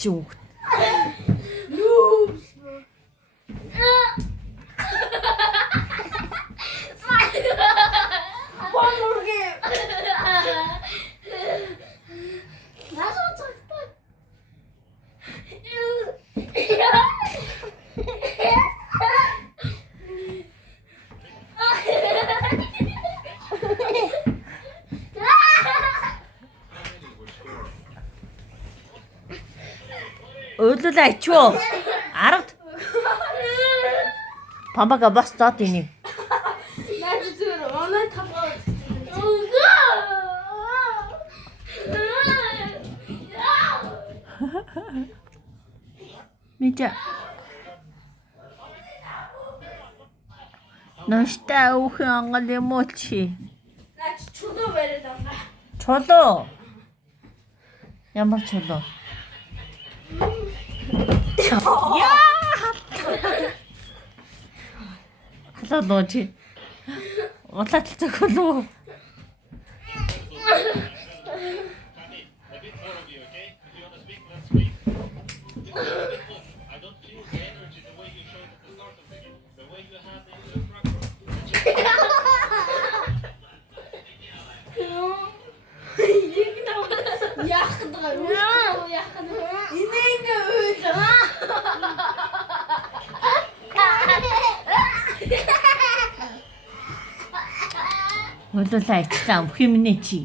чүү. Өөлөл ачуу. Ард. Памбага бас тоо тиний. Наач зүгээр оноо тавгаа. Мича. Наштай өөх ангал юм уу чи? Наач чулуу бариад байгаа. Чулуу. Ямар чулуу? Яа! Халаа чи. Улаат цохолоо. Өөлөө ачлаа хэмнэ чи.